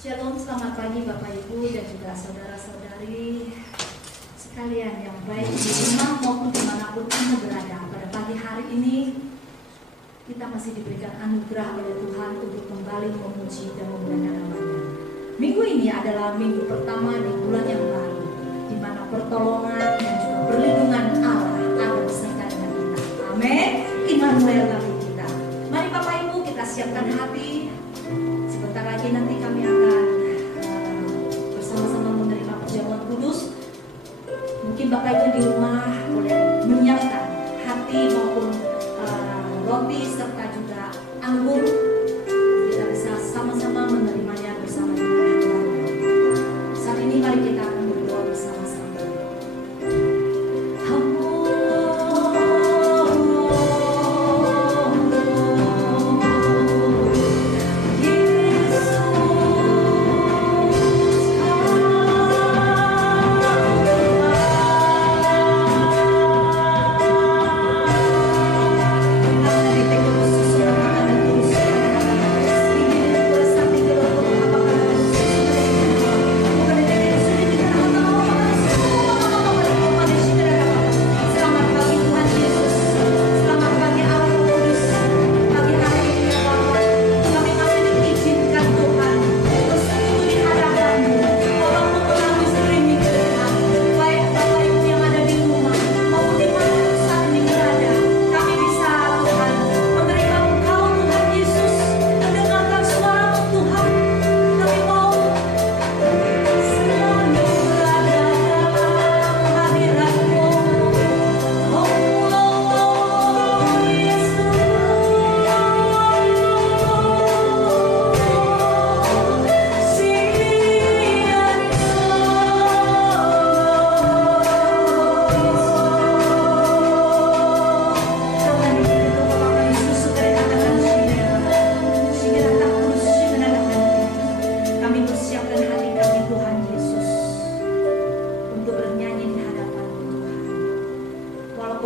Shalom, selamat pagi Bapak Ibu dan juga saudara-saudari sekalian yang baik di rumah maupun dimanapun Anda berada. Pada pagi hari ini kita masih diberikan anugerah oleh Tuhan untuk kembali memuji dan memuliakan nama-Nya. Minggu ini adalah minggu pertama di bulan yang baru, di mana pertolongan dan juga perlindungan Allah ada beserta dengan kita. Amin. Immanuel bagi kita. Mari Bapak Ibu kita siapkan hati. Sebentar lagi nanti kami akan bersama-sama menerima perjamuan kudus. Mungkin Bapak Ibu di rumah boleh menyiapkan hati maupun roti serta juga anggur. Kita bisa sama-sama menerimanya bersama dengan Tuhan. Saat ini mari kita akan berdoa bersama-sama.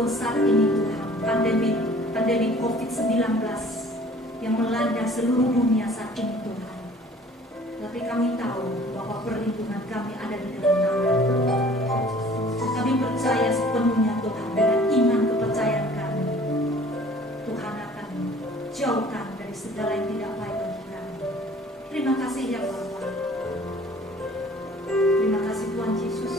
Saat ini Tuhan, pandemi COVID-19 yang melanda seluruh dunia saat ini Tuhan. Tapi kami tahu bahwa perlindungan kami ada di dalam nama Tuhan. Kami percaya sepenuhnya Tuhan, dengan iman kepercayaan kami, Tuhan akan jauhkan dari segala yang tidak baik bagi kami. Terima kasih ya Bapa. Terima kasih Tuhan Yesus.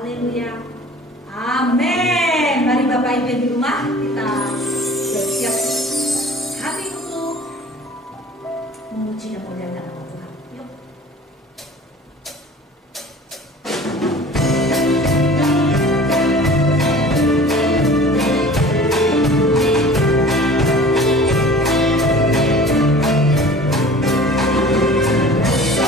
Haleluya. Amin. Mari Bapak Ibu di rumah kita bersiap hati untuk memuji dan memuliakan nama Tuhan. Yuk. So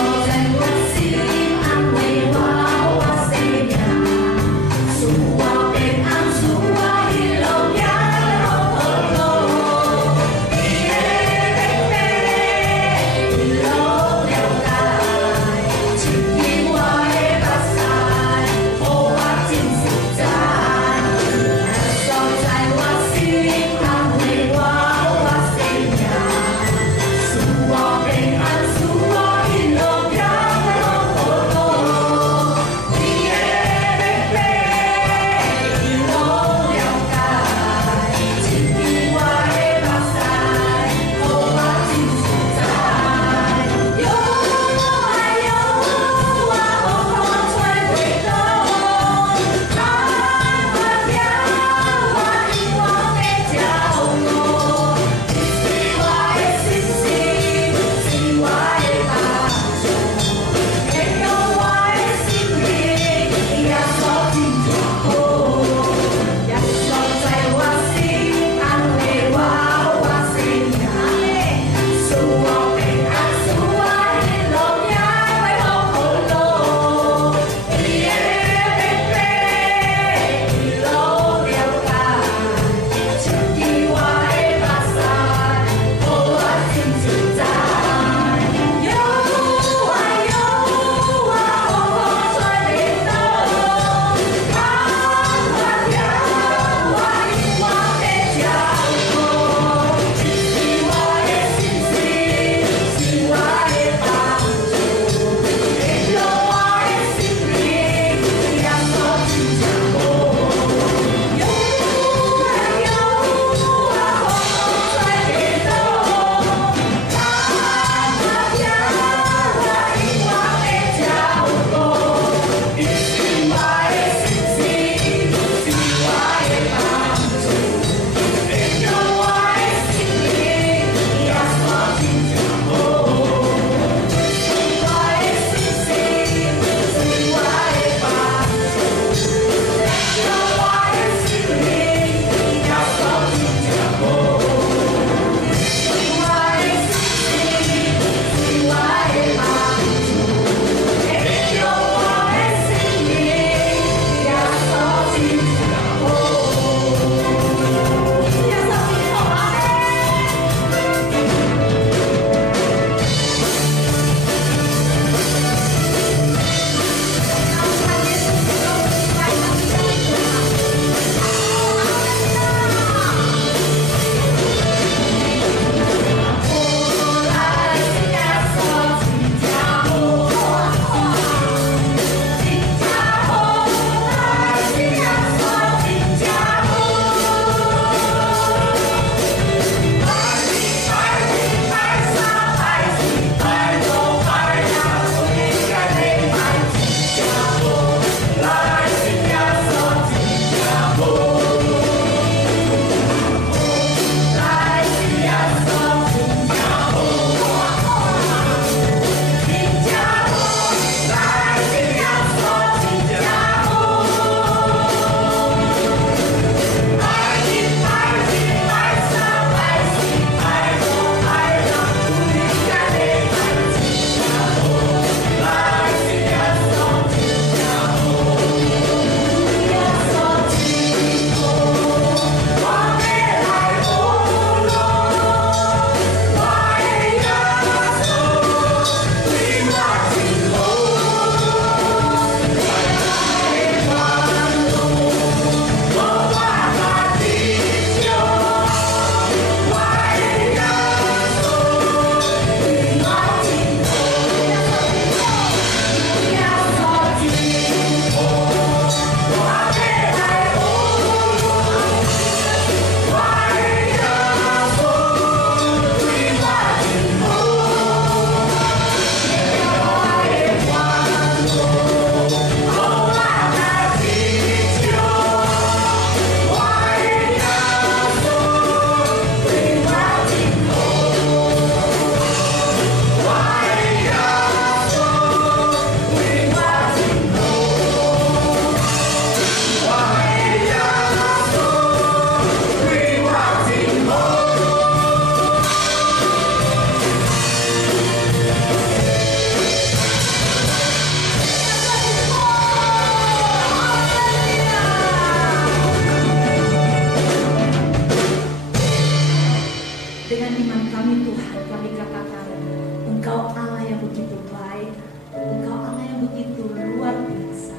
begitu luar biasa.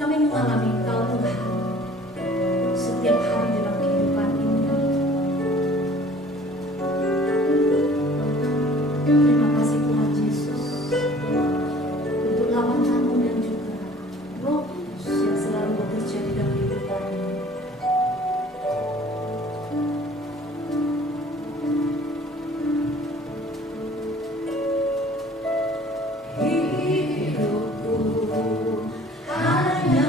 Kami mengalami Engkau Tuhan setiap hari dalam kehidupan ini. Terima kasih Tuhan Yesus untuk lawanan-Mu dan juga Roh Kudus yang selalu bekerja di dalam kehidupan ini. Hidupku hanya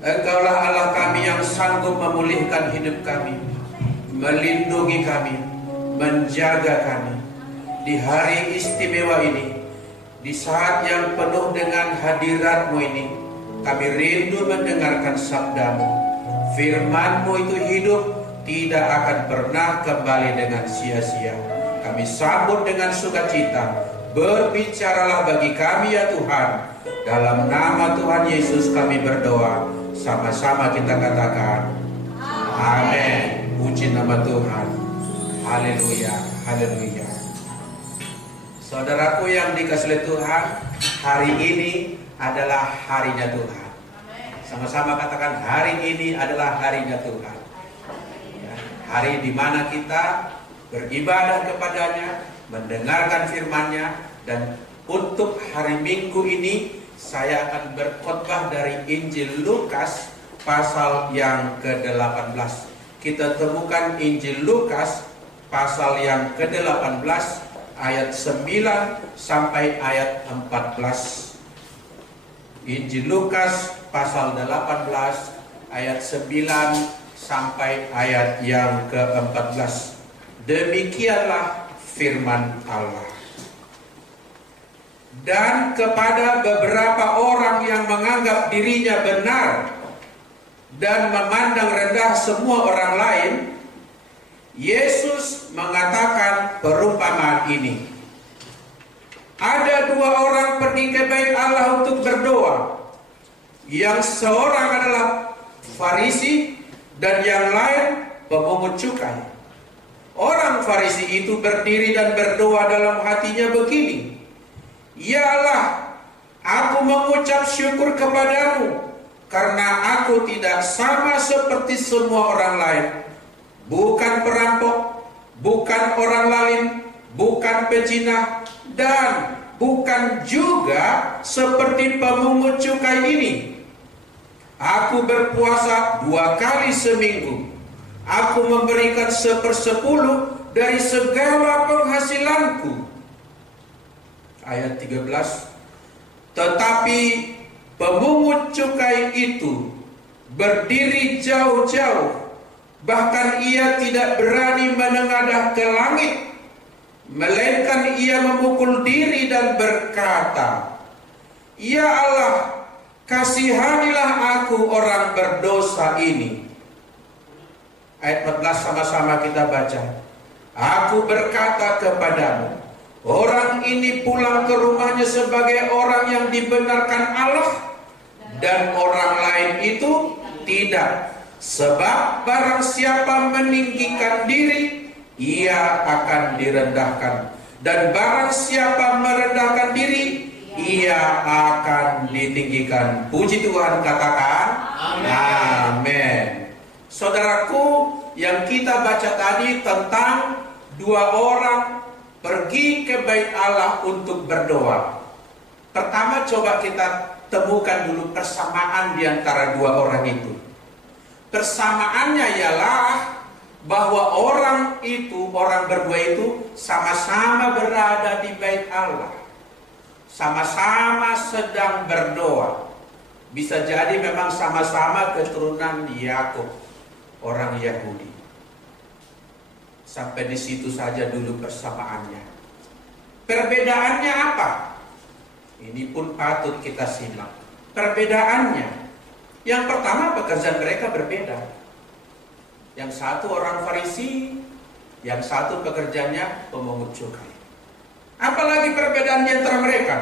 Engkaulah Allah kami yang sanggup memulihkan hidup kami, melindungi kami, menjaga kami di hari istimewa ini, di saat yang penuh dengan hadirat-Mu ini. Kami rindu mendengarkan sabda-Mu. Firman-Mu itu hidup, tidak akan pernah kembali dengan sia-sia. Kami sambut dengan sukacita. Berbicaralah bagi kami ya Tuhan. Dalam nama Tuhan Yesus kami berdoa. Sama-sama kita katakan amin. Puji nama Tuhan. Haleluya, haleluya. Saudaraku yang dikasihi Tuhan, hari ini adalah harinya Tuhan. Sama-sama katakan, hari ini adalah harinya Tuhan. Ya, hari di mana kita beribadah kepadanya, mendengarkan firman-Nya. Dan untuk hari Minggu ini saya akan berkhotbah dari Injil Lukas pasal yang ke-18. Kita temukan Injil Lukas pasal yang ke-18 ayat 9 sampai ayat 14. Injil Lukas pasal 18 ayat 9 sampai ayat yang ke-14. Demikianlah firman Allah. Dan kepada beberapa orang yang menganggap dirinya benar dan memandang rendah semua orang lain, Yesus mengatakan perumpamaan ini. Ada dua orang pergi ke bait Allah untuk berdoa. Yang seorang adalah Farisi dan yang lain pemungut cukai. Orang Farisi itu berdiri dan berdoa dalam hatinya begini, "Ya Allah, aku mengucap syukur kepadamu karena aku tidak sama seperti semua orang lain. Bukan perampok, bukan orang lain, bukan pezina, dan bukan juga seperti pemungut cukai ini. Aku berpuasa 2 kali seminggu. Aku memberikan 1/10 dari segala penghasilanku." Ayat 13. Tetapi pemungut cukai itu berdiri jauh-jauh, bahkan ia tidak berani menengadah ke langit, melainkan ia memukul diri dan berkata, "Ya Allah, kasihanilah aku orang berdosa ini." Ayat 14 sama-sama kita baca. "Aku berkata kepadamu, orang ini pulang ke rumahnya sebagai orang yang dibenarkan Allah, dan orang lain itu tidak. Sebab barang siapa meninggikan diri, ia akan direndahkan. Dan barang siapa merendahkan diri, ia akan ditinggikan." Puji Tuhan, katakan amin. Saudaraku, yang kita baca tadi tentang dua orang pergi ke bait Allah untuk berdoa. Pertama, coba kita temukan dulu persamaan di antara dua orang itu. Persamaannya ialah bahwa orang berdua itu sama-sama berada di bait Allah, sama-sama sedang berdoa. Bisa jadi memang sama-sama keturunan Yakub, orang Yahudi. Sampai di situ saja dulu persamaannya. Perbedaannya apa? Ini pun patut kita simak. Perbedaannya, yang pertama, pekerjaan mereka berbeda. Yang satu orang Farisi, yang satu pekerjaannya pemungut cukai. Apalagi perbedaan di antara mereka?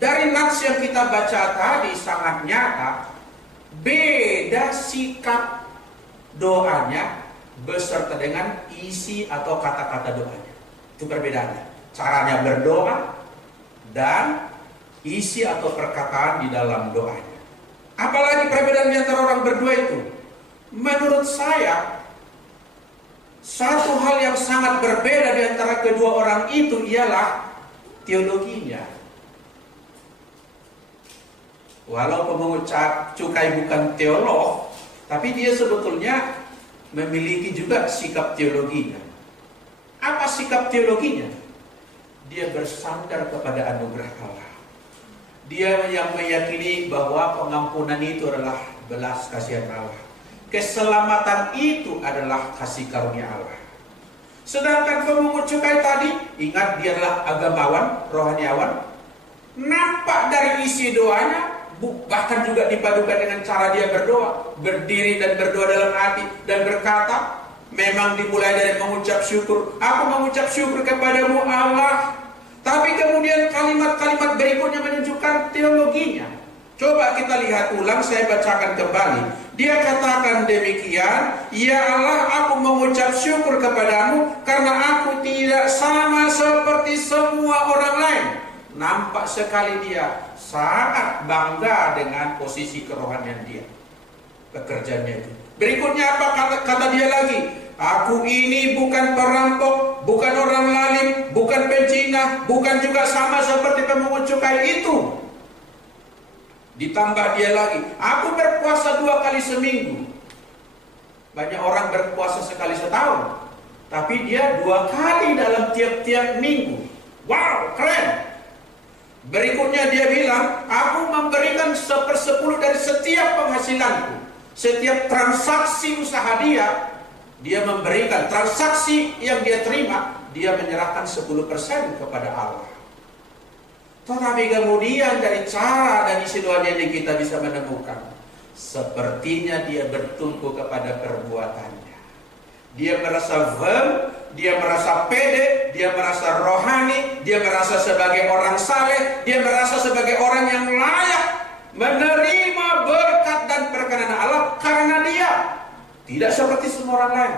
Dari nats yang kita baca tadi sangat nyata, beda sikap doanya beserta dengan isi atau kata-kata doanya. Itu perbedaannya. Caranya berdoa dan isi atau perkataan di dalam doanya. Apalagi perbedaan di antara orang berdua itu? Menurut saya, satu hal yang sangat berbeda di antara kedua orang itu ialah teologinya. Walau pemungut cukai bukan teolog, tapi dia sebetulnya memiliki juga sikap teologinya. Apa sikap teologinya? Dia bersandar kepada anugerah Allah. Dia yang meyakini bahwa pengampunan itu adalah belas kasihan Allah. Keselamatan itu adalah kasih karunia Allah. Sedangkan pemungut cukai tadi, ingat dia adalah agamawan, rohaniawan. Nampak dari isi doanya, bahkan juga dipadukan dengan cara dia berdoa, berdiri dan berdoa dalam hati dan berkata, memang dimulai dari mengucap syukur. Aku mengucap syukur kepadamu Allah. Tapi kemudian kalimat-kalimat berikutnya menunjukkan teologinya. Coba kita lihat ulang, saya bacakan kembali. Dia katakan demikian, ya Allah, aku mengucap syukur kepadamu karena aku tidak sama seperti semua orang lain. Nampak sekali dia sangat bangga dengan posisi kerohanian dia, pekerjaannya itu. Berikutnya apa kata dia lagi? Aku ini bukan perampok, bukan orang lalim, bukan penzina, bukan juga sama seperti pemungut cukai itu. Ditambah dia lagi, aku berpuasa 2 kali seminggu. Banyak orang berpuasa sekali setahun, tapi dia 2 kali dalam tiap-tiap minggu. Wow, keren. Berikutnya dia bilang, aku memberikan 1/10 dari setiap penghasilanku. Setiap transaksi usaha dia memberikan. Transaksi yang dia terima, dia menyerahkan 10% kepada Allah. Tetapi kemudian dari cara dan isi doanya ini kita bisa menemukan, sepertinya dia bertumpu kepada perbuatannya. Dia merasa firm, dia merasa pede, dia merasa rohani, dia merasa sebagai orang saleh, dia merasa sebagai orang yang layak menerima berkat dan perkenan Allah karena dia tidak seperti semua orang lain.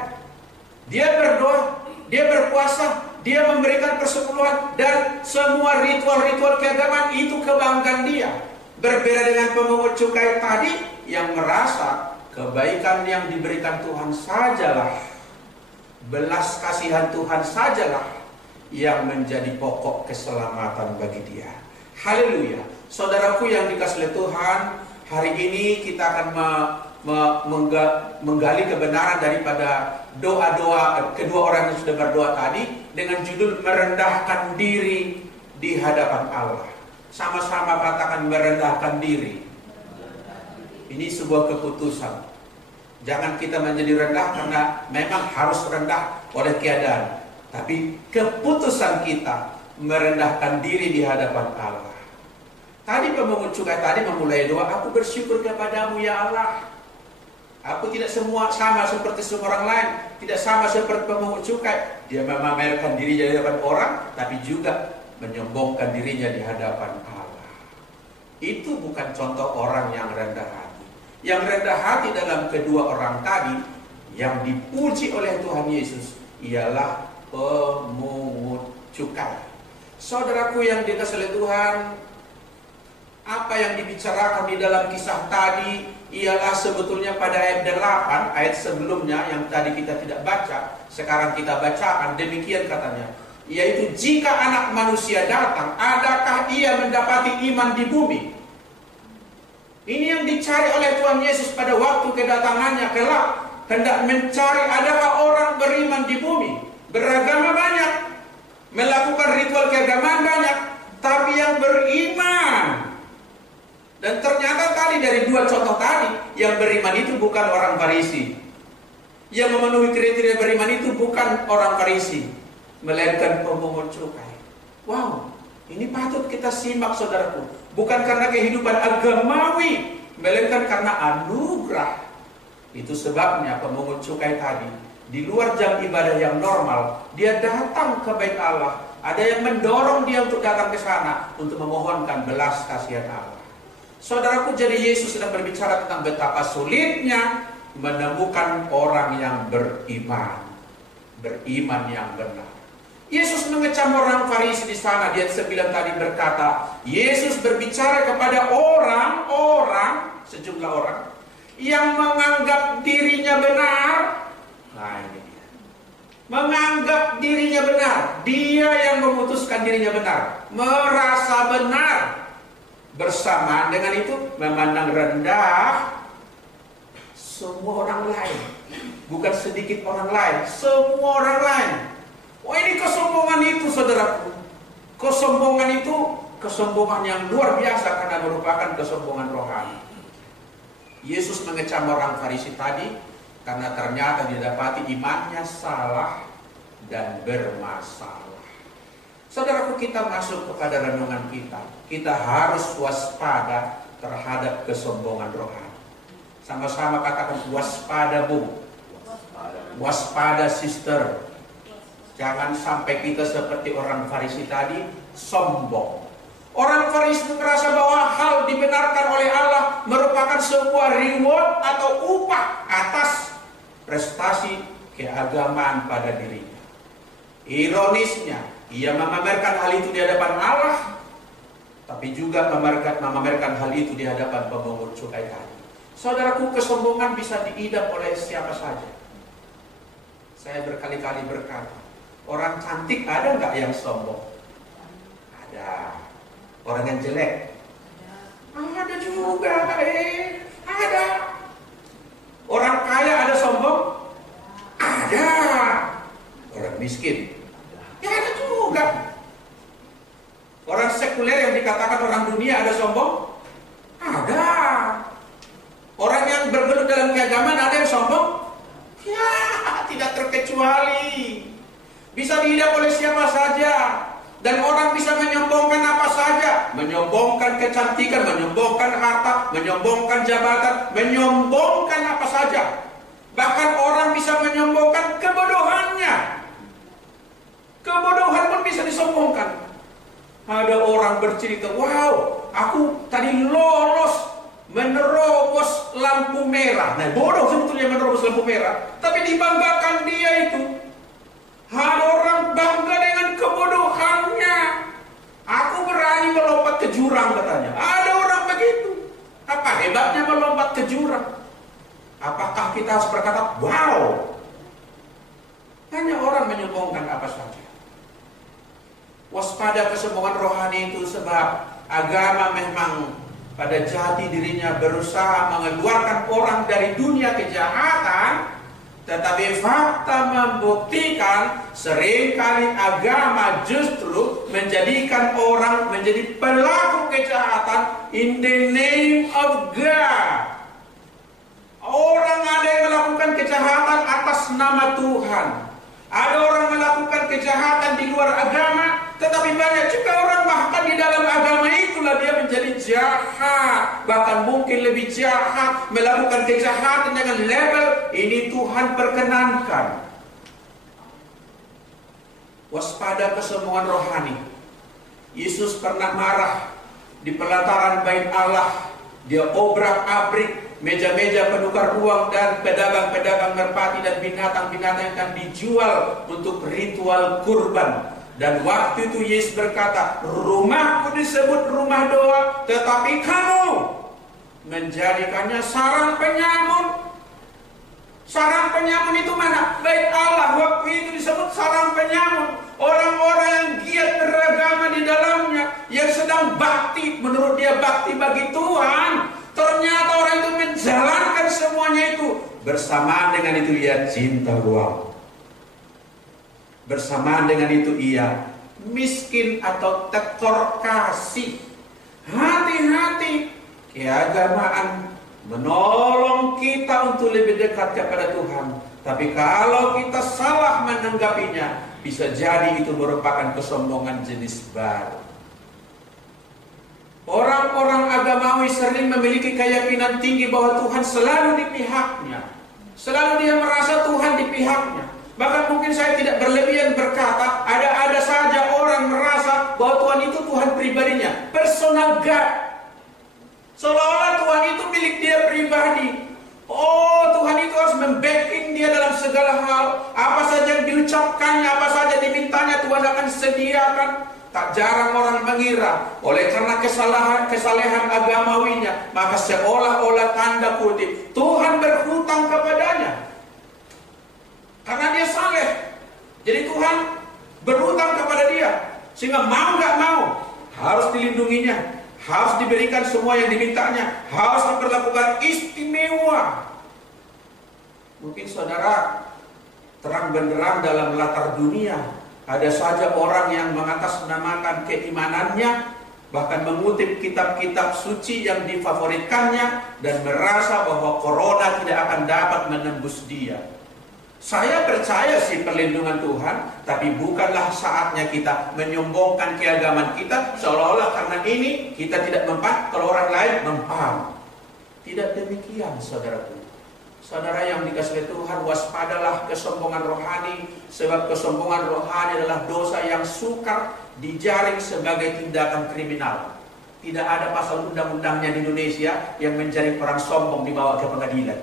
Dia berdoa, dia berpuasa, dia memberikan persepuluhan, dan semua ritual-ritual keagamaan itu kebanggaan dia. Berbeda dengan pemungut cukai tadi yang merasa kebaikan yang diberikan Tuhan sajalah, belas kasihan Tuhan sajalah yang menjadi pokok keselamatan bagi dia. Haleluya. Saudaraku yang dikasihi Tuhan, hari ini kita akan menggali kebenaran daripada doa-doa kedua orang yang sudah berdoa tadi dengan judul merendahkan diri di hadapan Allah. Sama-sama katakan merendahkan diri. Ini sebuah keputusan. Jangan kita menjadi rendah karena memang harus rendah oleh keadaan, tapi keputusan kita merendahkan diri di hadapan Allah. Tadi pemungut cukai tadi memulai doa, aku bersyukur kepadamu ya Allah. Aku tidak semua sama seperti semua orang lain, tidak sama seperti pemungut cukai. Dia memamerkan dirinya di hadapan orang, tapi juga menyombongkan dirinya di hadapan Allah. Itu bukan contoh orang yang rendah hati. Yang rendah hati dalam kedua orang tadi, yang dipuji oleh Tuhan Yesus, ialah pemungut cukai. Saudaraku yang dikasihi Tuhan, apa yang dibicarakan di dalam kisah tadi ialah sebetulnya pada ayat 8, ayat sebelumnya yang tadi kita tidak baca, sekarang kita bacakan. Demikian katanya, yaitu jika anak manusia datang, adakah ia mendapati iman di bumi? Ini yang dicari oleh Tuhan Yesus pada waktu kedatangannya kelak. Hendak mencari adakah orang beriman di bumi. Beragama banyak, melakukan ritual keagamaan banyak, tapi yang beriman. Dan ternyata tadi dari 2 contoh tadi, yang beriman itu bukan orang Farisi. Yang memenuhi kriteria beriman itu bukan orang Farisi, melainkan pemungut cukai. Wow, ini patut kita simak saudaraku. Bukan karena kehidupan agamawi, melainkan karena anugerah. Itu sebabnya pemungut cukai tadi, di luar jam ibadah yang normal, dia datang ke bait Allah. Ada yang mendorong dia untuk datang ke sana untuk memohonkan belas kasihan Allah. Saudaraku, jadi Yesus sedang berbicara tentang betapa sulitnya menemukan orang yang beriman yang benar. Yesus mengecam orang Farisi di sana. Di ayat 9 tadi berkata, Yesus berbicara kepada orang-orang, sejumlah orang yang menganggap dirinya benar. Nah ini dia, menganggap dirinya benar. Dia yang memutuskan dirinya benar, merasa benar. Bersamaan dengan itu memandang rendah semua orang lain. Bukan sedikit orang lain, semua orang lain. Wah, ini kesombongan itu saudaraku. Kesombongan itu kesombongan yang luar biasa karena merupakan kesombongan rohani. Yesus mengecam orang Farisi tadi karena ternyata didapati imannya salah dan bermasalah. Saudaraku, kita masuk kepada renungan kita. Kita harus waspada terhadap kesombongan rohani. Sama-sama katakan waspada, Bu. Waspada, sister. Jangan sampai kita seperti orang Farisi tadi, sombong. Orang Farisi merasa bahwa hal dibenarkan oleh Allah merupakan sebuah reward atau upah atas prestasi keagamaan pada dirinya. Ironisnya, ia memamerkan hal itu di hadapan Allah, tapi juga memamerkan hal itu di hadapan pemungut cukai tadi. Saudaraku, kesombongan bisa diidap oleh siapa saja. Saya berkali-kali berkata, orang cantik ada nggak yang sombong? Ada. Orang yang jelek? Ada juga. Ada. Orang kaya ada sombong? Ada. Orang miskin? Ya ada juga. Orang sekuler yang dikatakan orang dunia ada sombong? Ada. Orang yang bergelut dalam keagamaan ada yang sombong? Ya, tidak terkecuali. Bisa dilihat oleh siapa saja. Dan orang bisa menyombongkan apa saja. Menyombongkan kecantikan, menyombongkan harta, menyombongkan jabatan, menyombongkan apa saja. Bahkan orang bisa menyombongkan kebodohannya. Kebodohan pun bisa disombongkan. Ada orang bercerita, wow, aku tadi lolos menerobos lampu merah. Nah, bodoh sebetulnya menerobos lampu merah, tapi dibanggakan dia itu. Ada orang bangga dengan kebodohannya. Aku berani melompat ke jurang katanya. Ada orang begitu. Apa hebatnya melompat ke jurang? Apakah kita harus berkata, wow? Hanya orang menyombongkan apa saja. Waspada kesombongan rohani itu sebab agama memang pada jati dirinya berusaha mengeluarkan orang dari dunia kejahatan, tetapi fakta membuktikan seringkali agama justru menjadikan orang menjadi pelaku kejahatan in the name of God. Orang ada yang melakukan kejahatan atas nama Tuhan. Ada orang melakukan kejahatan di luar agama, tetapi banyak juga orang bahkan di dalam agama itulah dia menjadi jahat. Bahkan mungkin lebih jahat, melakukan kejahatan dengan label ini Tuhan perkenankan. Waspada kesombongan rohani. Yesus pernah marah di pelataran bait Allah. Dia obrak-abrik meja-meja penukar uang dan pedagang-pedagang merpati dan binatang-binatang yang akan dijual untuk ritual kurban. Dan waktu itu Yesus berkata, rumahku disebut rumah doa, tetapi kamu menjadikannya sarang penyamun. Sarang penyamun itu mana? Bait Allah waktu itu disebut sarang penyamun. Orang-orang yang giat beragama di dalamnya, yang sedang bakti, menurut dia bakti bagi Tuhan. Ternyata orang itu menjalankan semuanya itu. Bersamaan dengan itu ia cinta uang. Bersamaan dengan itu ia miskin atau tekor kasih. Hati-hati, keagamaan menolong kita untuk lebih dekat kepada Tuhan. Tapi kalau kita salah menanggapinya, bisa jadi itu merupakan kesombongan jenis baru. Orang-orang agamawi sering memiliki keyakinan tinggi bahwa Tuhan selalu di pihaknya. Selalu dia merasa Tuhan di pihaknya. Bahkan mungkin saya tidak berlebihan berkata, ada saja orang merasa bahwa Tuhan itu Tuhan pribadinya, personal God. Seolah-olah Tuhan itu milik dia pribadi. Oh, Tuhan itu harus membacking dia dalam segala hal. Apa saja yang diucapkannya, apa saja dimintanya, Tuhan akan sediakan. Tak jarang orang mengira oleh karena kesalehan agamawinya, maka seolah-olah tanda kutip Tuhan berhutang kepadanya. Karena dia saleh, jadi Tuhan berhutang kepada dia. Sehingga mau gak mau harus dilindunginya, harus diberikan semua yang dimintanya, harus diperlakukan istimewa. Mungkin saudara terang benderang dalam latar dunia, ada saja orang yang mengatasnamakan keimanannya bahkan mengutip kitab-kitab suci yang difavoritkannya dan merasa bahwa corona tidak akan dapat menembus dia. Saya percaya sih perlindungan Tuhan, tapi bukanlah saatnya kita menyombongkan keagamaan kita seolah-olah karena ini kita tidak mempan kalau orang lain mempan. Tidak demikian, saudaraku. Saudara yang dikasihi Tuhan, waspadalah kesombongan rohani, sebab kesombongan rohani adalah dosa yang sukar dijaring sebagai tindakan kriminal. Tidak ada pasal undang-undangnya di Indonesia yang menjaring orang sombong dibawa ke pengadilan.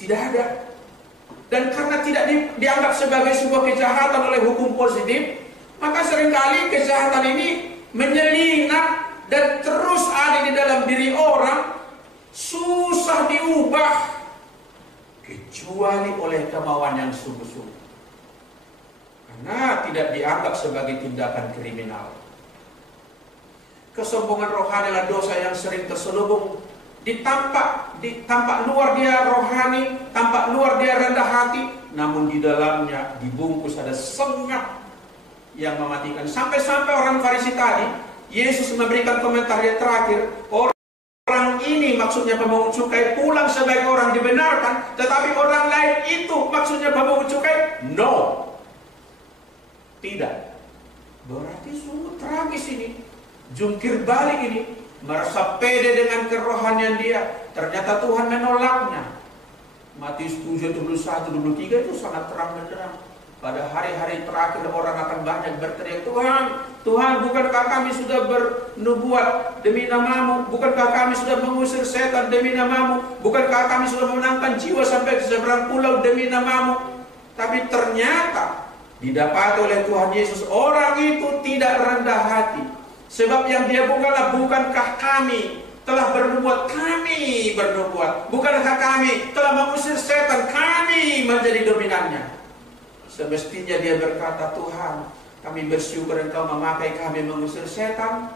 Tidak ada. Dan karena tidak dianggap sebagai sebuah kejahatan oleh hukum positif, maka seringkali kejahatan ini menyelinap dan terus ada di dalam diri orang, susah diubah kecuali oleh kemauan yang sungguh-sungguh. Karena tidak dianggap sebagai tindakan kriminal. Kesombongan rohani adalah dosa yang sering terselubung. Tampak luar dia rohani, tampak luar dia rendah hati, namun di dalamnya dibungkus ada sengat yang mematikan. Sampai-sampai orang Farisi tadi, Yesus memberikan komentar yang terakhir, orang ini maksudnya pemungut cukai pulang sebagai orang dibenarkan, tetapi orang lain itu maksudnya pemungut cukai? No. Tidak. Berarti sungguh tragis ini. Jungkir balik ini. Merasa pede dengan kerohanian dia. Ternyata Tuhan menolaknya. Matius 7:21-23 itu sangat terang benderang. Pada hari-hari terakhir orang akan banyak berteriak, Tuhan, bukankah kami sudah bernubuat demi namamu? Bukankah kami sudah mengusir setan demi namamu? Bukankah kami sudah memenangkan jiwa sampai ke seberang pulau demi namamu? Tapi ternyata didapati oleh Tuhan Yesus, orang itu tidak rendah hati. Sebab yang dia bukankah kami telah bernubuat, kami bernubuat. Bukankah kami telah mengusir setan, kami menjadi dominannya. Semestinya dia berkata, Tuhan, kami bersyukur Engkau memakai kami mengusir setan.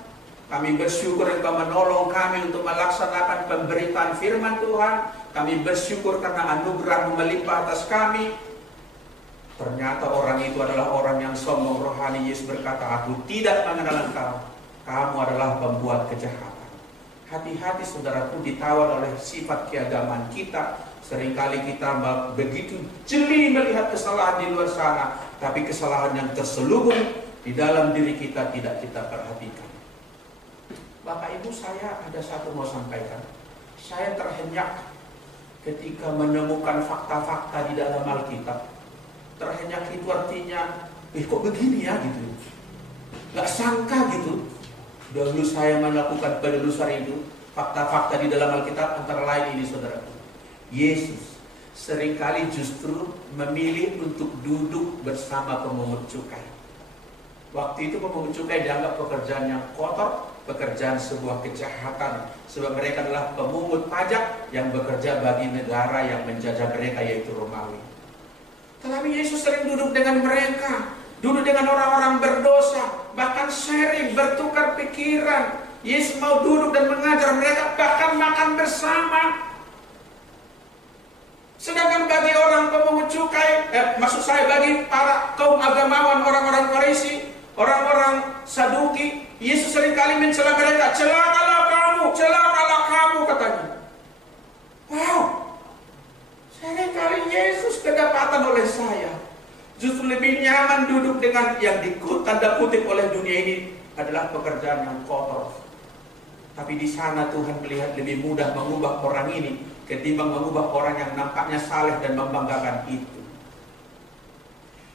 Kami bersyukur Engkau menolong kami untuk melaksanakan pemberitaan firman Tuhan. Kami bersyukur karena anugerah-Mu melimpah atas kami. Ternyata orang itu adalah orang yang sombong rohani. Yesus berkata, aku tidak mengenal Engkau. Kamu adalah pembuat kejahatan. Hati-hati saudaraku, ditawar oleh sifat keagamaan kita. Seringkali kita begitu jeli melihat kesalahan di luar sana, tapi kesalahan yang terselubung di dalam diri kita tidak kita perhatikan. Bapak Ibu, saya ada satu mau sampaikan. Saya terhenyak ketika menemukan fakta-fakta di dalam Alkitab. Terhenyak itu artinya, kok begini ya gitu. Gak sangka gitu. Dahulu saya melakukan penelusuran itu, fakta-fakta di dalam Alkitab antara lain ini saudaraku. Yesus seringkali justru memilih untuk duduk bersama pemungut cukai. Waktu itu pemungut cukai dianggap pekerjaan yang kotor, pekerjaan sebuah kejahatan. Sebab mereka adalah pemungut pajak yang bekerja bagi negara yang menjajah mereka, yaitu Romawi. Tetapi Yesus sering duduk dengan mereka, duduk dengan orang-orang berdosa, bahkan sering bertukar pikiran. Yesus mau duduk dan mengajar mereka, bahkan makan bersama. Sedangkan bagi orang pemungut cukai, maksud saya bagi para kaum agamawan, orang-orang Farisi, orang-orang Saduki, Yesus seringkali mencela mereka, celakalah kamu, katanya. Wow, seringkali Yesus kedapatan oleh saya. Justru lebih nyaman duduk dengan yang tanda kutip oleh dunia ini adalah pekerjaan yang kotor. Tapi di sana Tuhan melihat lebih mudah mengubah orang ini ketimbang mengubah orang yang nampaknya saleh dan membanggakan itu.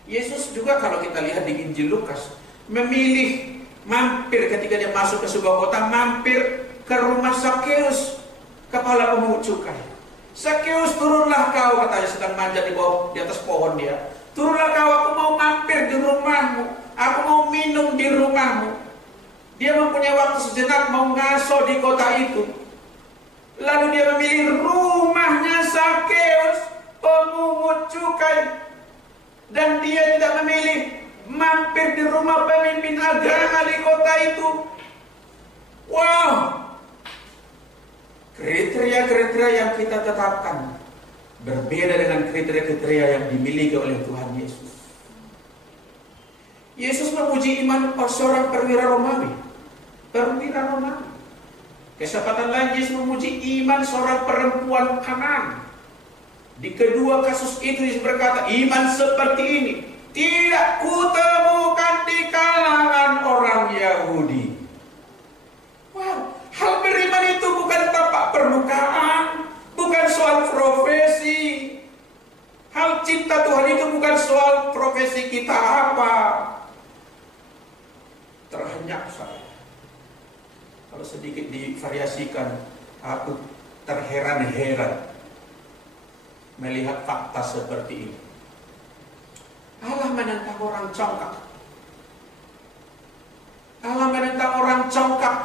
Yesus juga kalau kita lihat di Injil Lukas memilih mampir ketika dia masuk ke sebuah kota, mampir ke rumah Sakeus, kepala pemungut cukai. Sakeus, turunlah kau, katanya, sedang manjat di atas pohon dia. Turunlah kau, aku mau mampir di rumahmu, aku mau minum di rumahmu. Dia mempunyai waktu sejenak mau ngaso di kota itu. Lalu dia memilih rumahnya Sakeus, pemungut cukai. Dan dia tidak memilih mampir di rumah pemimpin agama di kota itu. Wow, kriteria-kriteria yang kita tetapkan berbeda dengan kriteria-kriteria yang dimiliki oleh Tuhan Yesus. Yesus memuji iman seorang perwira Romawi. perwira Romawi. Kesempatan lain Yesus memuji iman seorang perempuan Kanaan. Di kedua kasus itu Yesus berkata, iman seperti ini tidak kutemukan di kalangan orang Yahudi. Wow, hal beriman itu bukan tampak permukaan, bukan soal profesi. Hal cinta Tuhan itu bukan soal profesi kita apa. Terhenyak saya. Kalau sedikit divariasikan, aku terheran-heran melihat fakta seperti ini. Allah menentang orang congkak. Allah menentang orang congkak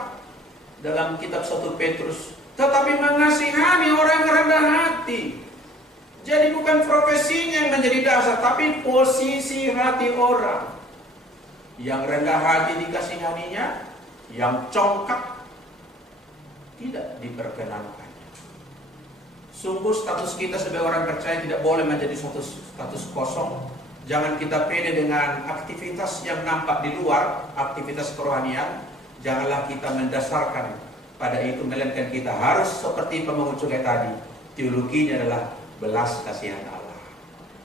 dalam kitab 1 Petrus, tetapi mengasihani orang rendah hati. Jadi bukan profesinya yang menjadi dasar, tapi posisi hati orang. Yang rendah hati dikasihaninya, yang congkak tidak diperkenankan. Sungguh status kita sebagai orang percaya tidak boleh menjadi status kosong. Jangan kita pede dengan aktivitas yang nampak di luar, aktivitas kerohanian. Janganlah kita mendasarkan pada itu, melainkan kita harus seperti pemungut cukai tadi. Teologinya adalah belas kasihan Allah,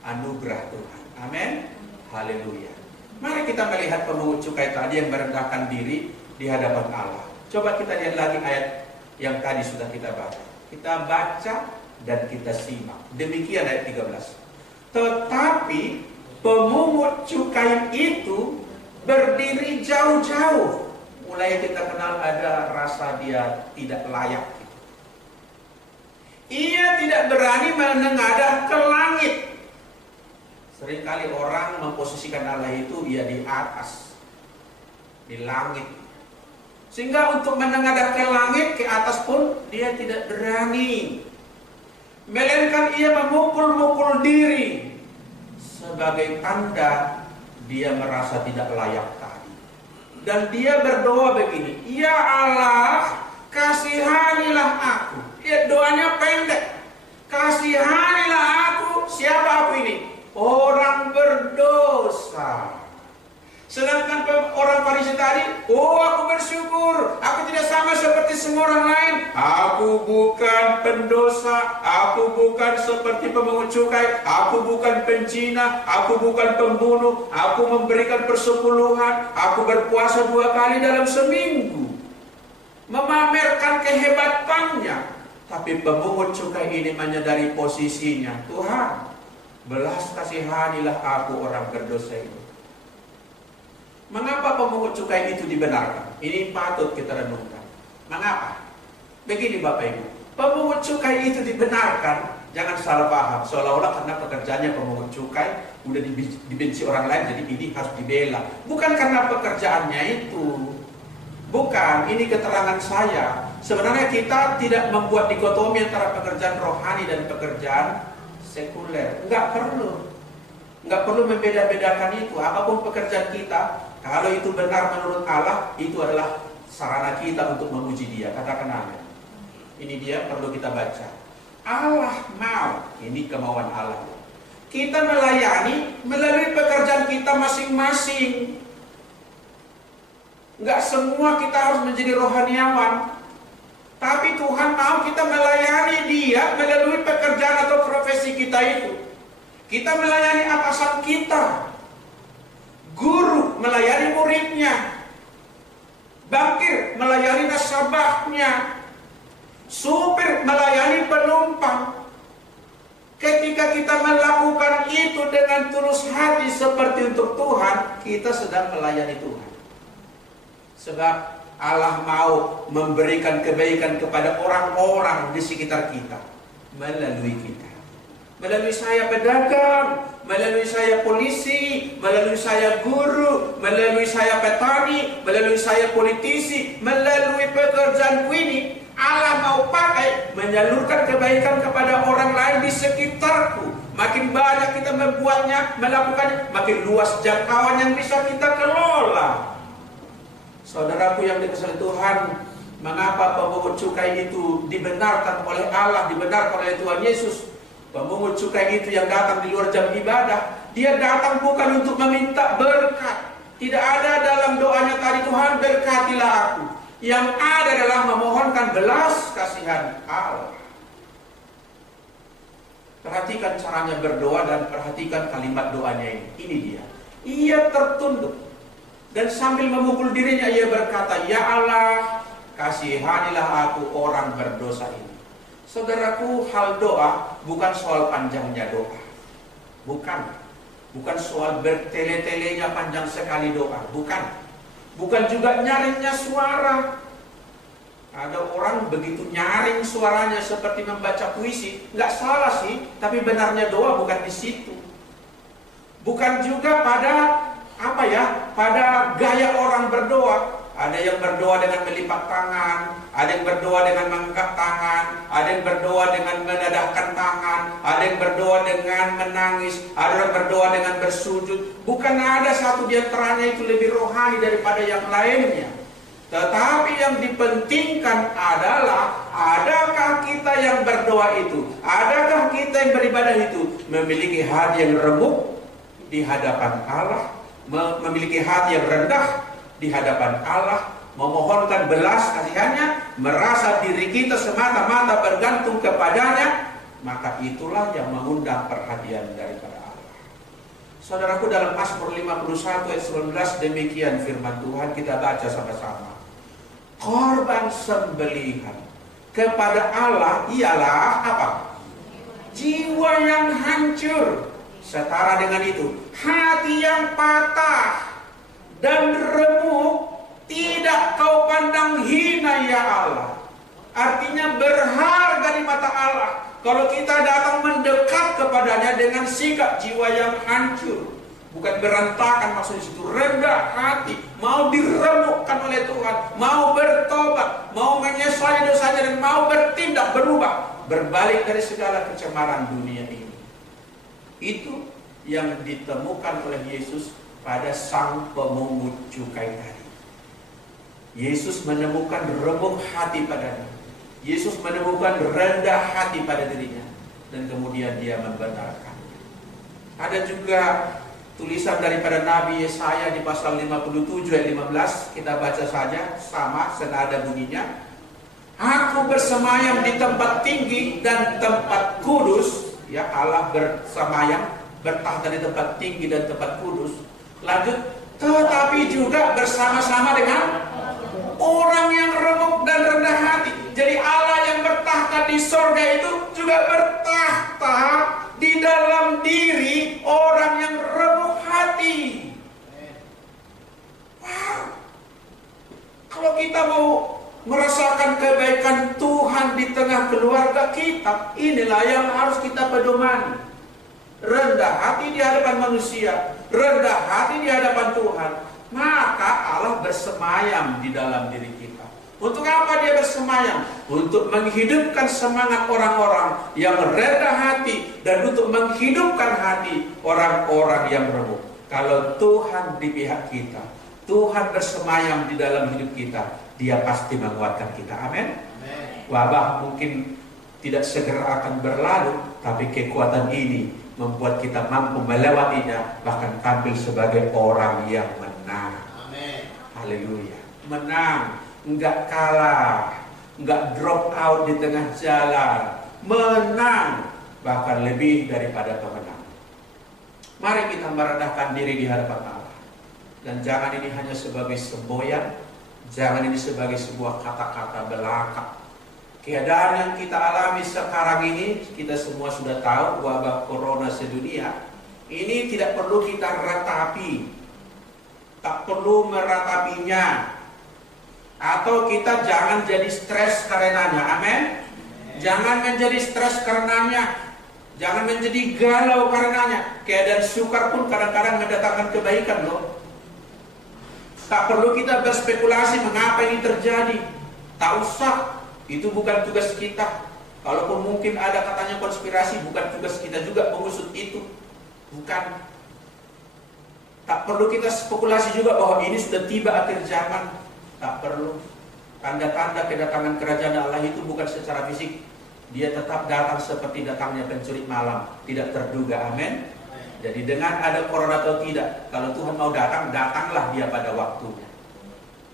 anugerah Tuhan. Amin. Haleluya. Mari kita melihat pemungut cukai tadi yang merendahkan diri di hadapan Allah. Coba kita lihat lagi ayat yang tadi sudah kita baca. Kita baca dan kita simak. Demikian ayat 13. Tetapi pemungut cukai itu berdiri jauh-jauh. Mulai kita kenal ada rasa dia tidak layak. Ia tidak berani menengadah ke langit. Seringkali orang memposisikan Allah itu ia di atas, di langit. Sehingga untuk menengadah ke langit, ke atas pun dia tidak berani. Melainkan ia memukul-mukul diri sebagai tanda dia merasa tidak layak tadi. Dan dia berdoa begini, ya Allah, kasihanilah aku. Lihat doanya pendek. Kasihanilah aku. Siapa aku ini? Orang berdosa. Sedangkan orang Farisi tadi, oh aku bersyukur, aku tidak sama seperti semua orang lain. Aku bukan pendosa, aku bukan seperti pemungut cukai, aku bukan pencina, aku bukan pembunuh, aku memberikan persepuluhan, aku berpuasa 2 kali dalam seminggu. Memamerkan kehebatannya. Tapi pemungut cukai ini menyadari posisinya. Tuhan, belas kasihanilah aku orang berdosa ini. Mengapa pemungut cukai itu dibenarkan? Ini patut kita renungkan. Mengapa? Begini Bapak Ibu, pemungut cukai itu dibenarkan. Jangan salah paham, seolah-olah karena pekerjaannya pemungut cukai udah dibenci orang lain, jadi ini harus dibela. Bukan karena pekerjaannya itu. Bukan, ini keterangan saya. Sebenarnya kita tidak membuat dikotomi antara pekerjaan rohani dan pekerjaan sekuler. Enggak perlu membeda-bedakan itu. Apapun pekerjaan kita, kalau itu benar menurut Allah, itu adalah sarana kita untuk memuji Dia. Katakan amin. Ini dia perlu kita baca. Allah mau, ini kemauan Allah. Kita melayani melalui pekerjaan kita masing-masing. Enggak semua kita harus menjadi rohaniawan. Tapi Tuhan mau kita melayani Dia melalui pekerjaan atau profesi kita itu. Kita melayani atasan kita. Guru melayani muridnya. Bankir melayani nasabahnya. Supir melayani penumpang. Ketika kita melakukan itu dengan tulus hati seperti untuk Tuhan, kita sedang melayani Tuhan. Sebab Allah mau memberikan kebaikan kepada orang-orang di sekitar kita melalui kita. Melalui saya pedagang, melalui saya polisi, melalui saya guru, melalui saya petani, melalui saya politisi, melalui pekerjaanku ini, Allah mau pakai menyalurkan kebaikan kepada orang lain di sekitarku. Makin banyak kita membuatnya, melakukannya, makin luas jangkauan yang bisa kita kelola. Saudaraku yang dikasihi Tuhan, mengapa pemungut cukai itu dibenarkan oleh Allah, dibenarkan oleh Tuhan Yesus? Pemungut cukai itu yang datang di luar jam ibadah, dia datang bukan untuk meminta berkat. Tidak ada dalam doanya tadi, Tuhan berkatilah aku. Yang ada adalah memohonkan belas kasihan Allah. Perhatikan caranya berdoa dan perhatikan kalimat doanya ini. Ini dia. Ia tertunduk dan sambil memukul dirinya ia berkata, "Ya Allah, kasihanilah aku orang berdosa ini." Saudaraku, hal doa bukan soal panjangnya doa. Bukan soal bertele-telenya panjang sekali doa. Bukan juga nyaringnya suara. Ada orang begitu nyaring suaranya seperti membaca puisi. Nggak salah sih, tapi benarnya doa bukan di situ. Bukan juga pada gaya orang berdoa. Ada yang berdoa dengan melipat tangan, ada yang berdoa dengan mengangkat tangan, ada yang berdoa dengan menadahkan tangan, ada yang berdoa dengan menangis, ada yang berdoa dengan bersujud. Bukan ada satu di antaranya itu lebih rohani daripada yang lainnya. Tetapi yang dipentingkan adalah, adakah kita yang berdoa itu, adakah kita yang beribadah itu memiliki hati yang remuk di hadapan Allah, memiliki hati yang rendah di hadapan Allah, memohonkan belas kasihannya, merasa diri kita semata-mata bergantung kepadanya, maka itulah yang mengundang perhatian daripada Allah. Saudaraku, dalam Mazmur 51 ayat 19 demikian firman Tuhan, kita baca sama-sama. Korban sembelihan kepada Allah ialah apa? Jiwa yang hancur. Setara dengan itu, hati yang patah dan remuk tidak kau pandang hina, ya Allah. Artinya berharga di mata Allah kalau kita datang mendekat kepadanya dengan sikap jiwa yang hancur. Bukan berantakan, maksudnya itu rendah hati, mau diremukkan oleh Tuhan, mau bertobat, mau menyesali dosanya dan mau bertindak berubah, berbalik dari segala kecemaran dunia ini. Itu yang ditemukan oleh Yesus pada sang pemungut cukai tadi. Yesus menemukan remuk hati padanya. Yesus menemukan rendah hati pada dirinya. Dan kemudian dia membenarkan. Ada juga tulisan daripada Nabi Yesaya di pasal 57 ayat 15. Kita baca saja, sama senada bunyinya. Aku bersemayam di tempat tinggi dan tempat kudus. Ya, Allah bersemayam, bertahta di tempat tinggi dan tempat kudus. Lanjut, tetapi juga bersama-sama dengan orang yang remuk dan rendah hati. Jadi Allah yang bertahta di sorga itu juga bertahta di dalam diri orang yang remuk hati. Wow. Kalau kita mau merasakan kebaikan Tuhan di tengah keluarga kita, inilah yang harus kita pedomani. Rendah hati di hadapan manusia, rendah hati di hadapan Tuhan, maka Allah bersemayam di dalam diri kita. Untuk apa dia bersemayam? Untuk menghidupkan semangat orang-orang yang rendah hati dan untuk menghidupkan hati orang-orang yang remuk. Kalau Tuhan di pihak kita, Tuhan bersemayam di dalam hidup kita, dia pasti menguatkan kita. Amin. Wabah mungkin tidak segera akan berlalu, tapi kekuatan ini membuat kita mampu melewatinya, bahkan tampil sebagai orang yang menang. Amin. Haleluya. Menang, enggak kalah, enggak drop out di tengah jalan. Menang, bahkan lebih daripada pemenang. Mari kita merendahkan diri di hadapan Allah. Dan jangan ini hanya sebagai semboyan, jangan ini sebagai sebuah kata-kata belaka. Keadaan yang kita alami sekarang ini, kita semua sudah tahu, wabah corona sedunia. Ini tidak perlu kita ratapi, tak perlu meratapinya, atau kita jangan jadi stres karenanya. Amin. Jangan menjadi stres karenanya, jangan menjadi galau karenanya. Keadaan sukar pun kadang-kadang mendatangkan kebaikan loh. Tak perlu kita berspekulasi mengapa ini terjadi. Tak usah. Itu bukan tugas kita. Kalaupun mungkin ada katanya konspirasi, bukan tugas kita juga mengusut itu. Bukan. Tak perlu kita spekulasi juga bahwa ini sudah tiba akhir zaman. Tak perlu. Tanda-tanda kedatangan kerajaan Allah itu bukan secara fisik. Dia tetap datang seperti datangnya pencuri malam, tidak terduga. Amin. Jadi dengan ada corona atau tidak, kalau Tuhan mau datang, datanglah dia pada waktunya.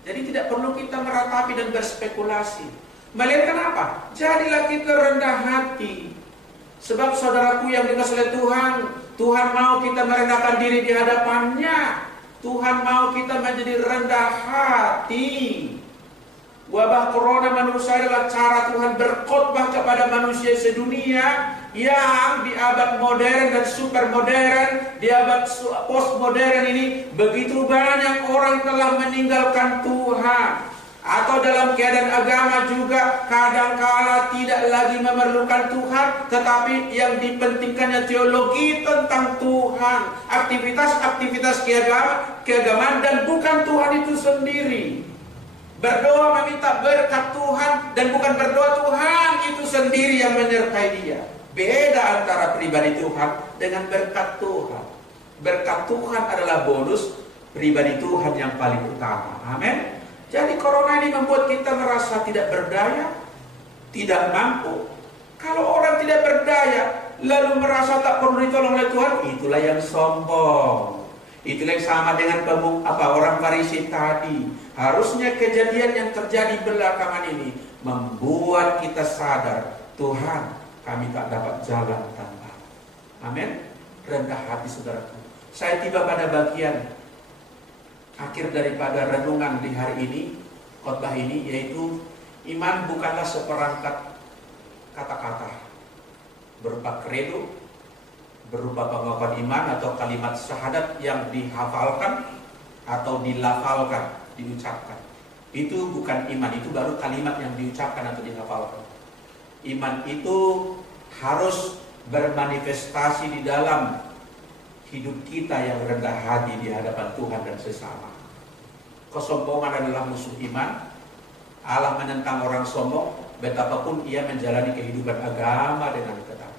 Jadi tidak perlu kita meratapi dan berspekulasi. Melainkan apa? Jadilah kita rendah hati. Sebab saudaraku yang dikasihi oleh Tuhan, Tuhan mau kita merendahkan diri di hadapannya. Tuhan mau kita menjadi rendah hati. Wabah corona menurut saya adalah cara Tuhan berkhotbah kepada manusia sedunia yang di abad modern dan super modern, di abad postmodern ini begitu banyak orang telah meninggalkan Tuhan. Atau dalam keadaan agama juga kadangkala tidak lagi memerlukan Tuhan, tetapi yang dipentingkannya teologi tentang Tuhan, aktivitas-aktivitas keagamaan dan bukan Tuhan itu sendiri. Berdoa meminta berkat Tuhan dan bukan berdoa Tuhan itu sendiri yang menyertai dia. Beda antara pribadi Tuhan dengan berkat Tuhan. Berkat Tuhan adalah bonus, pribadi Tuhan yang paling utama. Amin. Jadi corona ini membuat kita merasa tidak berdaya, tidak mampu. Kalau orang tidak berdaya, lalu merasa tak perlu ditolong oleh Tuhan, itulah yang sombong. Itulah yang sama dengan orang Farisi tadi. Harusnya kejadian yang terjadi belakangan ini membuat kita sadar, Tuhan, kami tak dapat jalan tanpa. Amin. Rendah hati saudaraku. Saya tiba pada bagian akhir daripada renungan di hari ini, khotbah ini, yaitu iman bukanlah seperangkat kata-kata berupa kredo, berupa pengakuan iman atau kalimat syahadat yang dihafalkan atau dilafalkan, diucapkan. Itu bukan iman, itu baru kalimat yang diucapkan atau dihafalkan. Iman itu harus bermanifestasi di dalam hidup kita yang rendah hati di hadapan Tuhan dan sesama. Kesombongan adalah musuh iman. Allah menentang orang sombong betapapun ia menjalani kehidupan agama dengan ketat.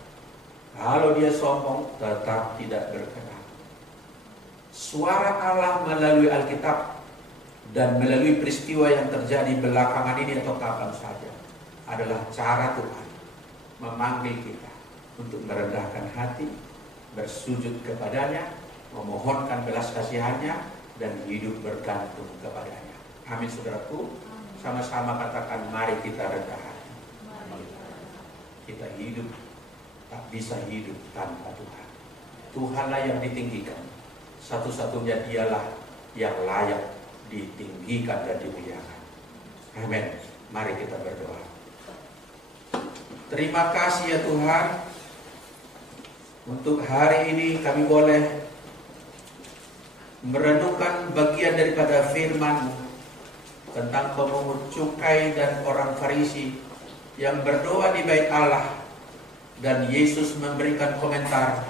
Kalau dia sombong, tetap tidak berkenan. Suara Allah melalui Alkitab dan melalui peristiwa yang terjadi belakangan ini atau kapan saja adalah cara Tuhan memanggil kita untuk merendahkan hati, bersujud kepadanya, memohonkan belas kasihannya, dan hidup bergantung kepadanya. Amin saudaraku. Sama-sama katakan, mari kita rendah hati. Kita hidup, tak bisa hidup tanpa Tuhan. Tuhanlah yang ditinggikan. Satu-satunya dialah yang layak ditinggikan dan dimuliakan. Amin. Mari kita berdoa. Terima kasih ya Tuhan. Untuk hari ini kami boleh merenungkan bagian daripada firman-Mu tentang pemungut cukai dan orang Farisi yang berdoa di bait Allah, dan Yesus memberikan komentar,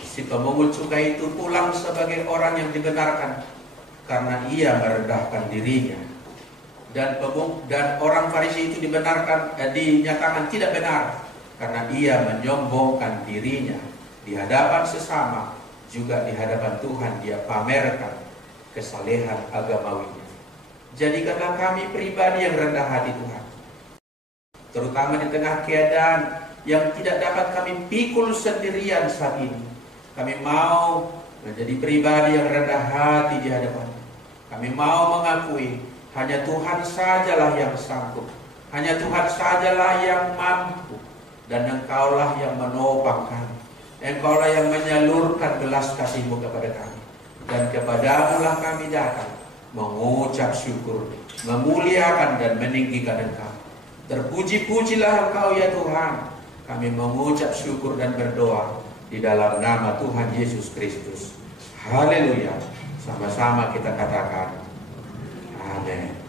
si pemungut cukai itu pulang sebagai orang yang dibenarkan karena ia merendahkan dirinya, dan orang Farisi itu dinyatakan tidak benar karena ia menyombongkan dirinya di hadapan sesama, juga di hadapan Tuhan dia pamerkan kesalehan agamawinya. Jadikanlah kami pribadi yang rendah hati Tuhan, terutama di tengah keadaan yang tidak dapat kami pikul sendirian saat ini. Kami mau menjadi pribadi yang rendah hati di hadapan. Kami mau mengakui hanya Tuhan sajalah yang sanggup, hanya Tuhan sajalah yang mampu, dan Engkaulah yang menopang kami. Engkaulah yang menyalurkan belas kasih-Mu kepada kami, dan kepadamu-lah kami datang mengucap syukur, memuliakan dan meninggikan Engkau. Terpuji-pujilah Engkau ya Tuhan. Kami mengucap syukur dan berdoa di dalam nama Tuhan Yesus Kristus. Haleluya. Sama-sama kita katakan amin.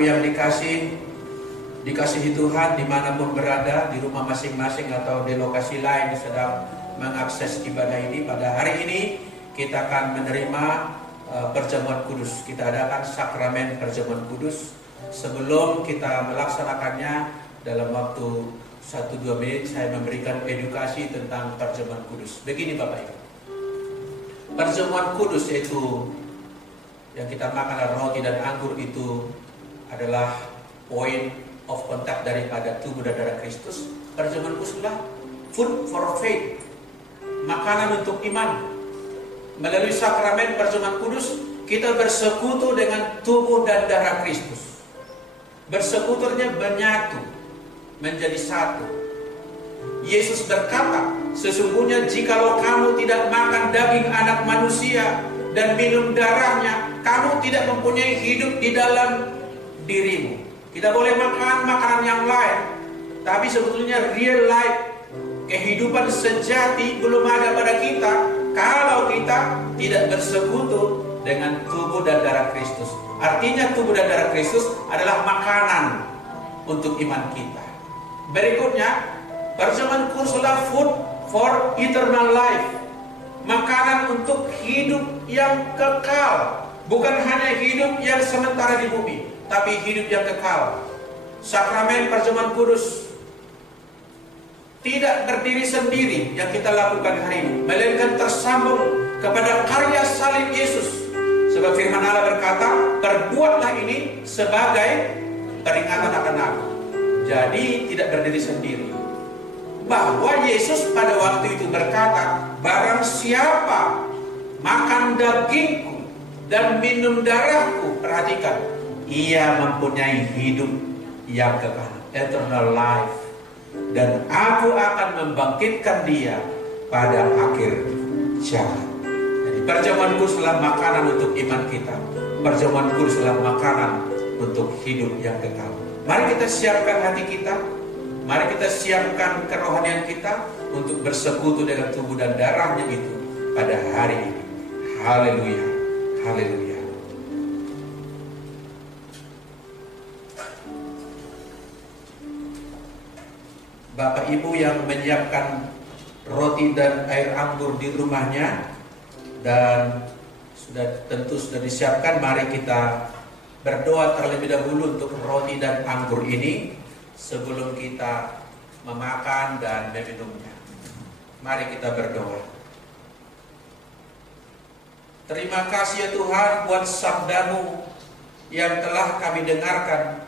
saudaraku yang dikasihi Tuhan, dimanapun berada, di rumah masing-masing atau di lokasi lain sedang mengakses ibadah ini. Pada hari ini kita akan menerima perjamuan kudus. Kita adakan sakramen perjamuan kudus. Sebelum kita melaksanakannya, dalam waktu 1-2 menit saya memberikan edukasi tentang perjamuan kudus. Begini Bapak Ibu, perjamuan kudus yaitu yang kita makan roti dan anggur itu adalah point of contact daripada tubuh dan darah Kristus. Perjamuan kudus adalah food for faith, makanan untuk iman. Melalui sakramen perjamuan kudus kita bersekutu dengan tubuh dan darah Kristus. Bersekutunya menyatu, menjadi satu. Yesus berkata, sesungguhnya jikalau kamu tidak makan daging anak manusia dan minum darahnya, kamu tidak mempunyai hidup di dalam dirimu. Kita boleh makan makanan yang lain, tapi sebetulnya real life, kehidupan sejati belum ada pada kita kalau kita tidak bersekutu dengan tubuh dan darah Kristus. Artinya tubuh dan darah Kristus adalah makanan untuk iman kita. Berikutnya, perjamuan kudus adalah food for eternal life, makanan untuk hidup yang kekal. Bukan hanya hidup yang sementara di bumi, tapi hidup yang kekal. Sakramen perjamuan kudus tidak berdiri sendiri yang kita lakukan hari ini, melainkan tersambung kepada karya salib Yesus. Sebab firman Allah berkata, perbuatlah ini sebagai peringatan akan aku. Jadi tidak berdiri sendiri. Bahwa Yesus pada waktu itu berkata, barang siapa makan dagingku dan minum darahku, perhatikan, ia mempunyai hidup yang kekal, eternal life, dan aku akan membangkitkan dia pada akhir zaman. Jadi perjamuan kudus adalah makanan untuk iman kita. Perjamuan kudus adalah makanan untuk hidup yang kekal. Mari kita siapkan hati kita, mari kita siapkan kerohanian kita untuk bersekutu dengan tubuh dan darahnya itu pada hari ini. Haleluya, haleluya. Bapak Ibu yang menyiapkan roti dan air anggur di rumahnya dan tentu sudah disiapkan, mari kita berdoa terlebih dahulu untuk roti dan anggur ini sebelum kita memakan dan meminumnya. Mari kita berdoa. Terima kasih ya Tuhan buat sabda-Mu yang telah kami dengarkan,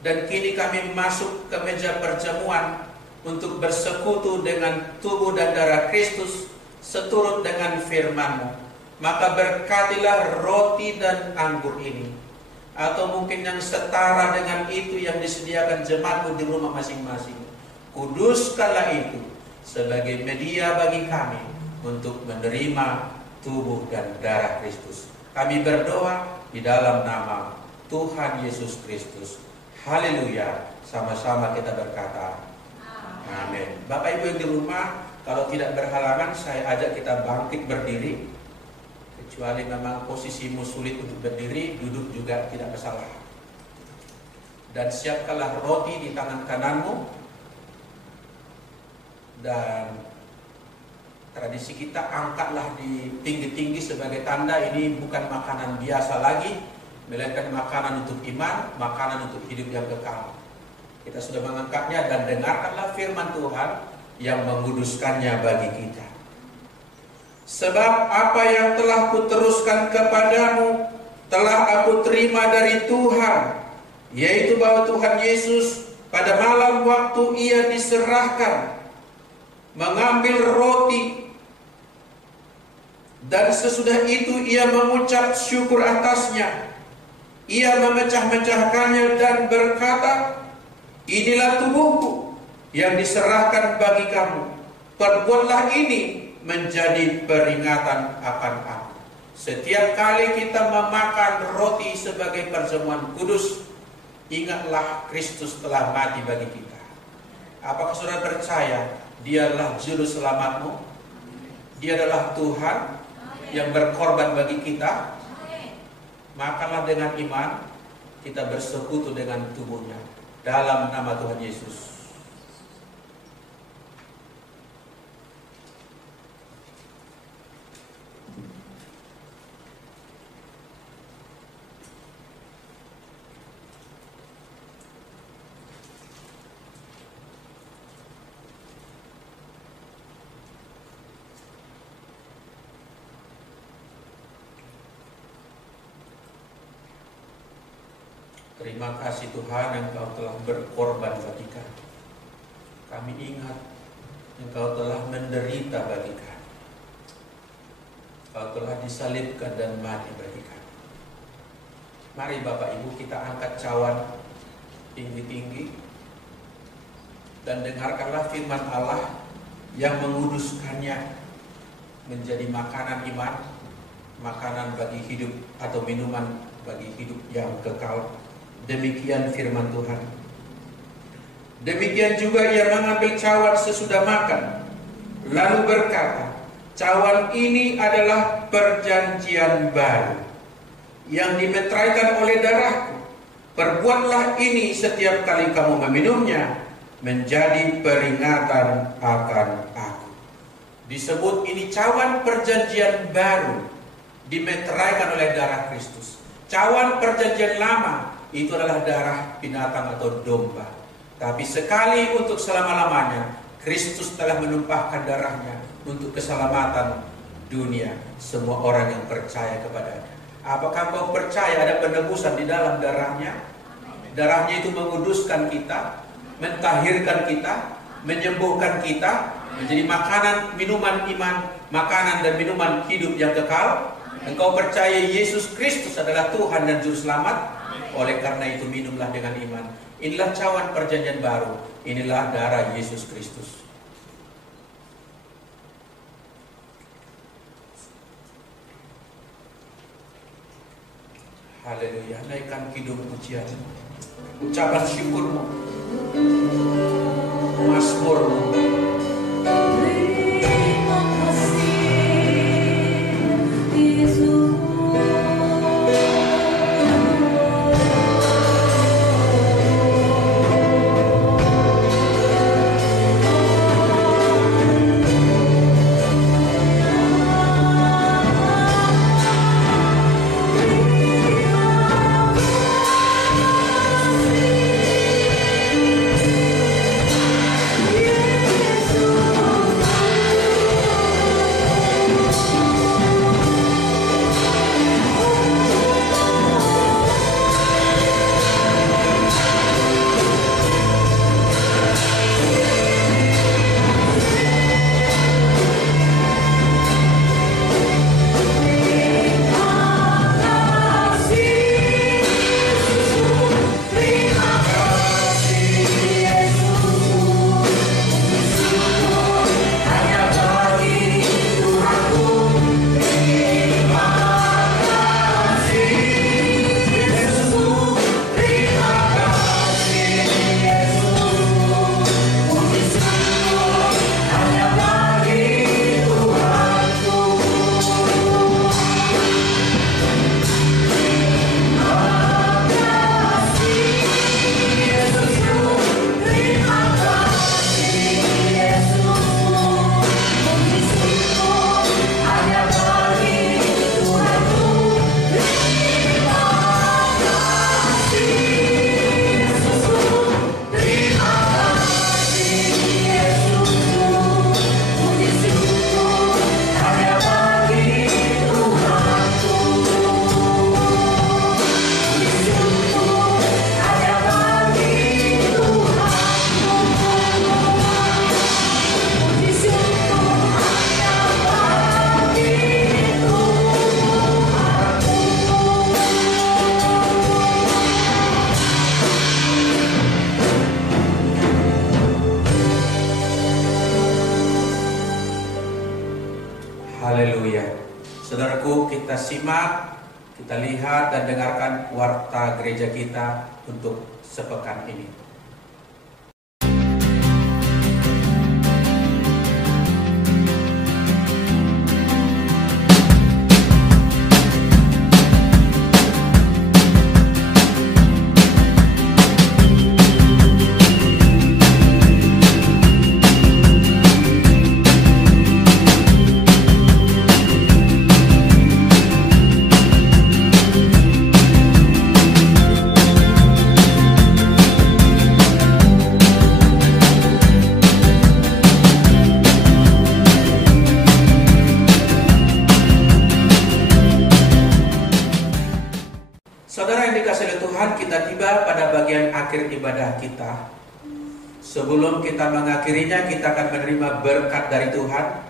dan kini kami masuk ke meja perjamuan untuk bersekutu dengan tubuh dan darah Kristus seturut dengan firman-Mu. Maka berkatilah roti dan anggur ini, atau mungkin yang setara dengan itu yang disediakan jemaat-Mu di rumah masing-masing. Kuduskanlah itu sebagai media bagi kami untuk menerima tubuh dan darah Kristus. Kami berdoa di dalam nama Tuhan Yesus Kristus. Haleluya. Sama-sama kita berkata amin. Bapak Ibu yang di rumah, kalau tidak berhalangan saya ajak kita bangkit berdiri. Kecuali memang posisimu sulit untuk berdiri, duduk juga tidak masalah. Dan siapkanlah roti di tangan kananmu. Dan tradisi kita, angkatlah di tinggi-tinggi sebagai tanda ini bukan makanan biasa lagi, melainkan makanan untuk iman, makanan untuk hidup yang kekal. Kita sudah mengangkatnya, dan dengarkanlah firman Tuhan yang menguduskannya bagi kita. Sebab apa yang telah kuteruskan kepadamu telah aku terima dari Tuhan, yaitu bahwa Tuhan Yesus pada malam waktu ia diserahkan mengambil roti, dan sesudah itu ia mengucap syukur atasnya. Ia memecah-mecahkannya dan berkata, inilah tubuhku yang diserahkan bagi kamu. Perbuatlah ini menjadi peringatan akan aku. Setiap kali kita memakan roti sebagai perjamuan kudus, ingatlah Kristus telah mati bagi kita. Apakah saudara percaya Dia adalah juru selamatmu? Dia adalah Tuhan yang berkorban bagi kita. Makanlah dengan iman, kita bersekutu dengan tubuhnya. Dalam nama Tuhan Yesus. Terima kasih Tuhan, Engkau telah berkorban bagi kami. Kami ingat Engkau telah menderita bagi kami. Engkau telah disalibkan dan mati bagi kami. Mari Bapak Ibu kita angkat cawan tinggi-tinggi dan dengarkanlah firman Allah yang menguduskannya menjadi makanan iman, makanan bagi hidup atau minuman bagi hidup yang kekal. Demikian firman Tuhan. Demikian juga ia mengambil cawan sesudah makan, lalu berkata, cawan ini adalah perjanjian baru yang dimeteraikan oleh darahku. Perbuatlah ini setiap kali kamu meminumnya, menjadi peringatan akan aku. Disebut ini cawan perjanjian baru, dimeteraikan oleh darah Kristus. Cawan perjanjian lama itu adalah darah binatang atau domba. Tapi sekali untuk selama-lamanya, Kristus telah menumpahkan darahnya untuk keselamatan dunia, semua orang yang percaya kepadanya. Apakah kau percaya ada penebusan di dalam darahnya? Darahnya itu menguduskan kita, mentahirkan kita, menyembuhkan kita, menjadi makanan, minuman iman, makanan dan minuman hidup yang kekal. Engkau percaya Yesus Kristus adalah Tuhan dan Juru Selamat? Oleh karena itu minumlah dengan iman. Inilah cawan perjanjian baru. Inilah darah Yesus Kristus. Haleluya. Naikkan kidung pujian, ucapan syukurmu, mazmurmu. Terima kasih Yesus. Saudaraku, kita simak, kita lihat dan dengarkan warta gereja kita untuk sepekan ini. Tuhan, kita tiba pada bagian akhir ibadah kita. Sebelum kita mengakhirinya, kita akan menerima berkat dari Tuhan,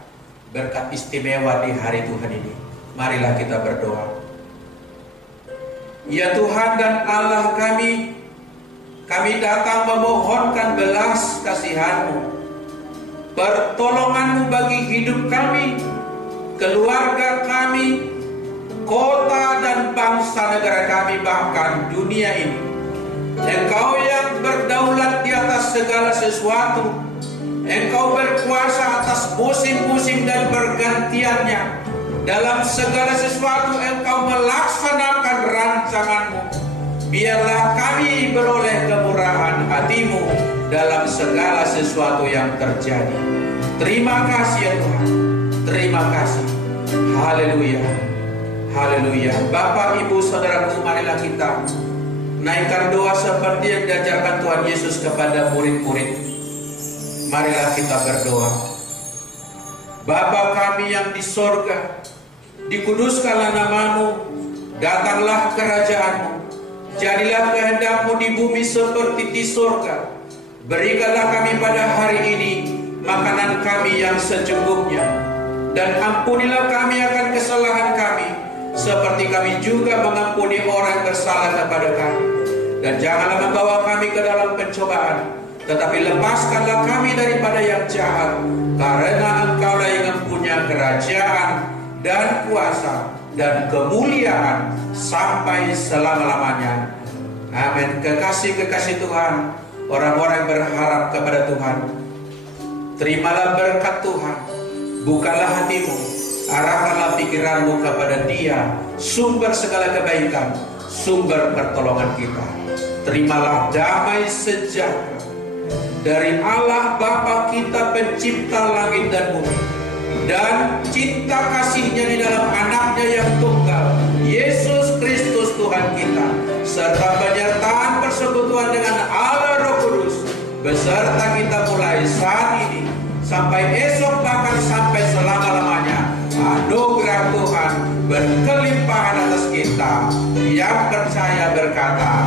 berkat istimewa di hari Tuhan ini. Marilah kita berdoa. Ya Tuhan dan Allah kami datang memohonkan belas kasihan-Mu, pertolongan-Mu bagi hidup kami, keluarga kami, kota dan bangsa negara kami, bahkan dunia ini. Engkau yang berdaulat di atas segala sesuatu, Engkau berkuasa atas musim-musim dan pergantiannya. Dalam segala sesuatu Engkau melaksanakan rancangan-Mu. Biarlah kami beroleh kemurahan hati-Mu dalam segala sesuatu yang terjadi. Terima kasih ya Tuhan, terima kasih. Haleluya, haleluya. Bapak, Ibu, Saudaraku, marilah kita naikkan doa seperti yang diajarkan Tuhan Yesus kepada murid-murid. Marilah kita berdoa. Bapa kami yang di sorga, dikuduskanlah nama-Mu, datanglah kerajaan-Mu, jadilah kehendak-Mu di bumi seperti di sorga. Berikanlah kami pada hari ini makanan kami yang secukupnya, dan ampunilah kami akan kesalahan kami, seperti kami juga mengampuni orang yang bersalah kepada kami. Dan janganlah membawa kami ke dalam pencobaan, tetapi lepaskanlah kami daripada yang jahat, karena Engkaulah yang mempunyai kerajaan dan kuasa dan kemuliaan sampai selama-lamanya. Amin. Kekasih-kekasih Tuhan, orang-orang yang berharap kepada Tuhan, terimalah berkat Tuhan, bukalah hatimu, arahkanlah pikiranmu kepada Dia, sumber segala kebaikan, sumber pertolongan kita. Terimalah damai sejahtera dari Allah Bapa kita, pencipta langit dan bumi, dan cinta kasih-Nya di dalam Anaknya yang tunggal, Yesus Kristus Tuhan kita, serta penyertaan persekutuan dengan Allah Roh Kudus, beserta kita mulai saat ini sampai esok, bahkan sampai selama-lamanya. Anugerah Tuhan berkelimpahan atas kita yang percaya berkata